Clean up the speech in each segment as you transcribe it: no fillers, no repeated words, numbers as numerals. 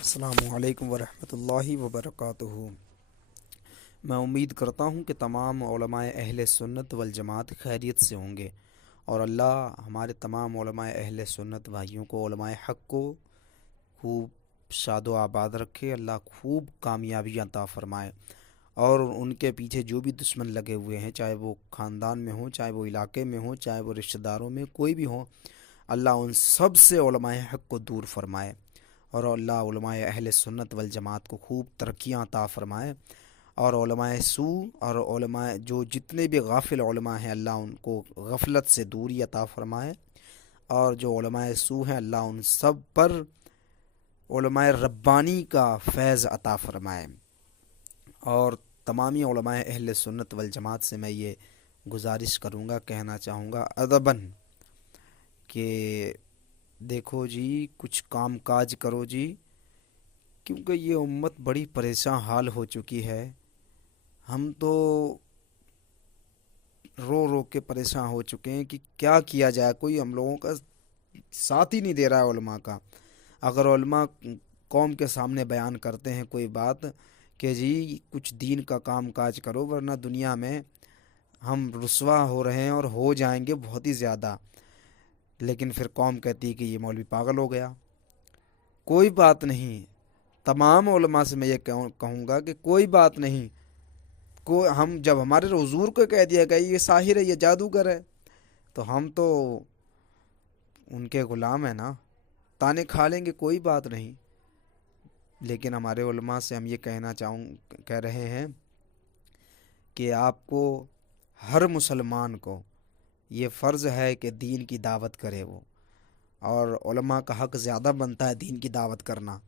السلام علیکم ورحمۃ اللہ وبرکاتہ۔ میں امید کرتا ہوں کہ تمام علماء اہل سنت والجماعت خیریت سے ہوں گے، اور اللہ ہمارے تمام علماء اہل سنت بھائیوں کو، علماء حق کو خوب شاد و آباد رکھے، اللہ خوب کامیابی عطا فرمائے، اور ان کے پیچھے جو بھی دشمن لگے ہوئے ہیں، چاہے وہ خاندان میں ہوں، چاہے وہ علاقے میں ہوں، چاہے وہ رشتہ داروں میں کوئی بھی ہوں، اللہ ان سب سے علماء حق کو دور فرمائے، اور اللہ علماء اہل سنت والجماعت کو خوب ترقیاں عطا فرمائے، اور علماء سو اور علماء جو جتنے بھی غافل علماء ہیں، اللہ ان کو غفلت سے دوری عطا فرمائے، اور جو علماء سو ہیں اللہ ان سب پر علماء ربانی کا فیض عطا فرمائے۔ اور تمامی علماء اہل سنت والجماعت سے میں یہ گزارش کروں گا، کہنا چاہوں گا ادباً کہ دیکھو جی، کچھ کام کاج کرو جی، کیونکہ یہ امت بڑی پریشان حال ہو چکی ہے۔ ہم تو رو رو کے پریشان ہو چکے ہیں کہ کیا کیا جائے، کوئی ہم لوگوں کا ساتھ ہی نہیں دے رہا ہے علماء کا۔ اگر علماء قوم کے سامنے بیان کرتے ہیں کوئی بات کہ جی کچھ دین کا کام کاج کرو، ورنہ دنیا میں ہم رسوا ہو رہے ہیں اور ہو جائیں گے بہت ہی زیادہ، لیکن پھر قوم کہتی ہے کہ یہ مولوی پاگل ہو گیا۔ کوئی بات نہیں، تمام علماء سے میں یہ کہوں گا کہ کوئی بات نہیں، ہم جب ہمارے حضور کو کہہ دیا گیا یہ ساحر ہے، یہ جادوگر ہے، تو ہم تو ان کے غلام ہیں نا، تانے کھا لیں گے، کوئی بات نہیں۔ لیکن ہمارے علماء سے ہم یہ کہہ رہے ہیں کہ آپ کو، ہر مسلمان کو یہ فرض ہے کہ دین کی دعوت کرے وہ، اور علماء کا حق زیادہ بنتا ہے دین کی دعوت کرنا،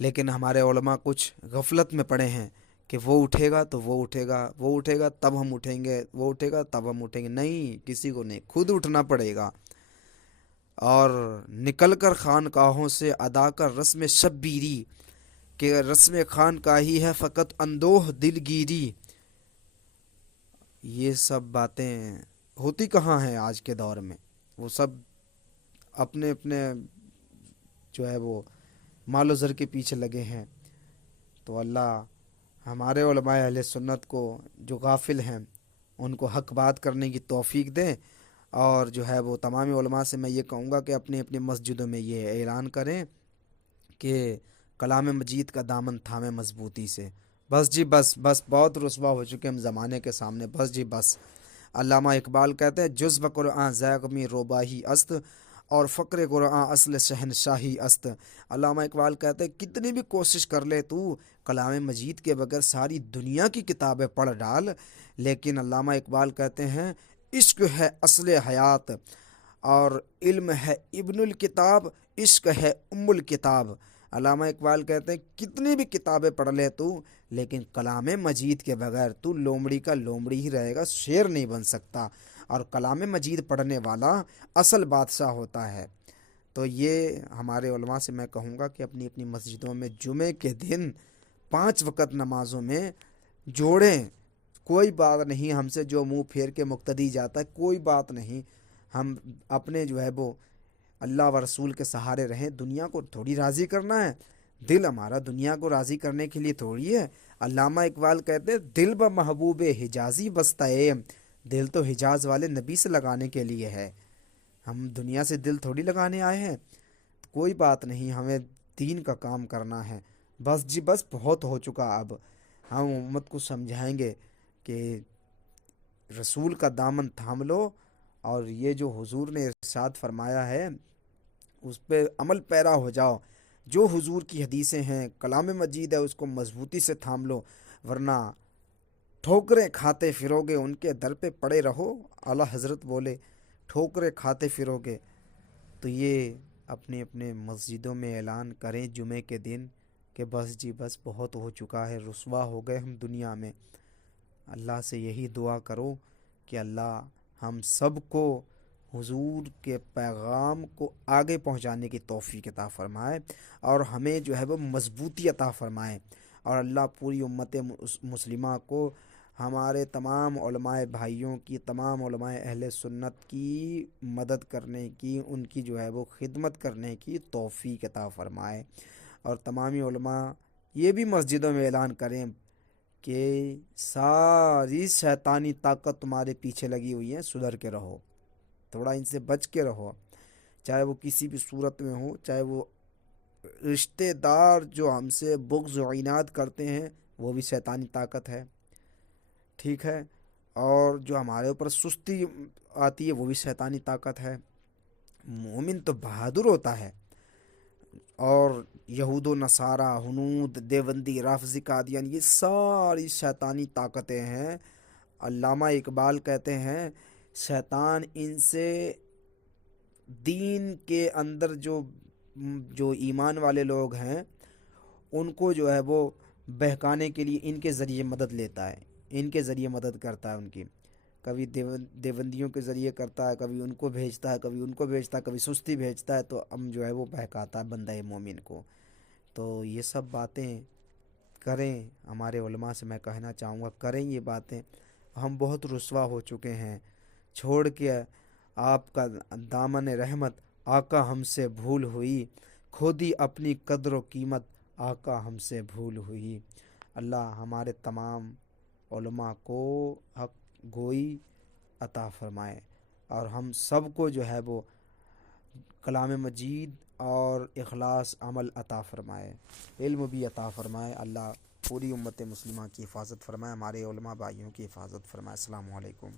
لیکن ہمارے علماء کچھ غفلت میں پڑے ہیں کہ وہ اٹھے گا تو وہ اٹھے گا، وہ اٹھے گا تب ہم اٹھیں گے، وہ اٹھے گا تب ہم اٹھیں گے۔ نہیں، کسی کو نہیں، خود اٹھنا پڑے گا، اور نکل کر خانقاہوں سے ادا کر رسم شبیری، کہ رسم خانقاہی ہے فقط اندوہ دلگیری۔ یہ سب باتیں ہوتی کہاں ہیں آج کے دور میں؟ وہ سب اپنے اپنے جو ہے وہ مال و زر کے پیچھے لگے ہیں۔ تو اللہ ہمارے علماء اہل سنت کو جو غافل ہیں ان کو حق بات کرنے کی توفیق دیں، اور جو ہے وہ تمام علماء سے میں یہ کہوں گا کہ اپنی اپنی مسجدوں میں یہ اعلان کریں کہ کلام مجید کا دامن تھامیں مضبوطی سے۔ بس جی بس، بس بہت رسوا ہو چکے ہم زمانے کے سامنے، بس جی بس۔ علامہ اقبال کہتے ہیں جزو قرآن زیغمی روباہی است، اور فقر قرآن اصل شہنشاہی است۔ علامہ اقبال کہتے ہیں کتنی بھی کوشش کر لے تو کلام مجید کے بغیر ساری دنیا کی کتابیں پڑھ ڈال، لیکن علامہ اقبال کہتے ہیں عشق ہے اصل حیات، اور علم ہے ابن الکتاب، عشق ہے ام الکتاب۔ علامہ اقبال کہتے ہیں کتنی بھی کتابیں پڑھ لے تو، لیکن کلام مجید کے بغیر تو لومڑی کا لومڑی ہی رہے گا، شیر نہیں بن سکتا، اور کلام مجید پڑھنے والا اصل بادشاہ ہوتا ہے۔ تو یہ ہمارے علماء سے میں کہوں گا کہ اپنی اپنی مسجدوں میں جمعے کے دن 5 وقت نمازوں میں جوڑیں۔ کوئی بات نہیں، ہم سے جو منہ پھیر کے مقتدی جاتا ہے کوئی بات نہیں، ہم اپنے جو ہے وہ اللہ و رسول کے سہارے رہیں۔ دنیا کو تھوڑی راضی کرنا ہے، دل ہمارا دنیا کو راضی کرنے کے لیے تھوڑی ہے۔ علامہ اقبال کہتے ہیں دل بمحبوب حجازی بستہ ہے، دل تو حجاز والے نبی سے لگانے کے لیے ہے، ہم دنیا سے دل تھوڑی لگانے آئے ہیں۔ کوئی بات نہیں، ہمیں دین کا کام کرنا ہے، بس جی بس، بہت ہو چکا۔ اب ہم امت کو سمجھائیں گے کہ رسول کا دامن تھام لو، اور یہ جو حضور نے ارشاد فرمایا ہے اس پہ عمل پیرا ہو جاؤ۔ جو حضور کی حدیثیں ہیں، کلام مجید ہے، اس کو مضبوطی سے تھام لو، ورنہ ٹھوکریں کھاتے پھرو گے، ان کے در پہ پڑے رہو۔ اعلیٰ حضرت بولے ٹھوکریں کھاتے پھرو گے۔ تو یہ اپنے اپنے مسجدوں میں اعلان کریں جمعے کے دن کہ بس جی بس، بہت ہو چکا ہے، رسوا ہو گئے ہم دنیا میں۔ اللہ سے یہی دعا کرو کہ اللہ ہم سب کو حضور کے پیغام کو آگے پہنچانے کی توفیق عطا فرمائے، اور ہمیں جو ہے وہ مضبوطی عطا فرمائے، اور اللہ پوری امت مسلمہ کو، ہمارے تمام علماء بھائیوں کی، تمام علماء اہل سنت کی مدد کرنے کی، ان کی جو ہے وہ خدمت کرنے کی توفیق عطا فرمائے۔ اور تمامی علماء یہ بھی مسجدوں میں اعلان کریں کہ ساری شیطانی طاقت تمہارے پیچھے لگی ہوئی ہے، سدھر کے رہو، تھوڑا ان سے بچ کے رہو، چاہے وہ کسی بھی صورت میں ہو، چاہے وہ رشتہ دار جو ہم سے بغض و عناد کرتے ہیں وہ بھی شیطانی طاقت ہے، ٹھیک ہے، اور جو ہمارے اوپر سستی آتی ہے وہ بھی شیطانی طاقت ہے۔ مومن تو بہادر ہوتا ہے، اور یہود و نصارہ، ہنود، دیوبندی، رافضی، قادیان، یہ ساری شیطانی طاقتیں ہیں۔ علامہ اقبال کہتے ہیں شیطان ان سے دین کے اندر جو ایمان والے لوگ ہیں ان کو جو ہے وہ بہکانے کے لیے ان کے ذریعے مدد لیتا ہے، ان کے ذریعے مدد کرتا ہے ان کی، کبھی دیوبندیوں کے ذریعے کرتا ہے، کبھی ان کو بھیجتا ہے، کبھی ان کو بھیجتا ہے، کبھی سستی بھیجتا ہے، تو ہم جو ہے وہ بہکاتا ہے بندہ مومن کو۔ تو یہ سب باتیں کریں، ہمارے علماء سے میں کہنا چاہوں گا کریں یہ باتیں۔ ہم بہت رسوا ہو چکے ہیں، چھوڑ کے آپ کا دامن رحمت آقا ہم سے بھول ہوئی، کھودی اپنی قدر و قیمت آقا ہم سے بھول ہوئی۔ اللہ ہمارے تمام علماء کو حق گوئی عطا فرمائے، اور ہم سب کو جو ہے وہ کلام مجید اور اخلاص عمل عطا فرمائے، علم بھی عطا فرمائے۔ اللہ پوری امت مسلمہ کی حفاظت فرمائے، ہمارے علماء بھائیوں کی حفاظت فرمائے۔ السلام علیکم۔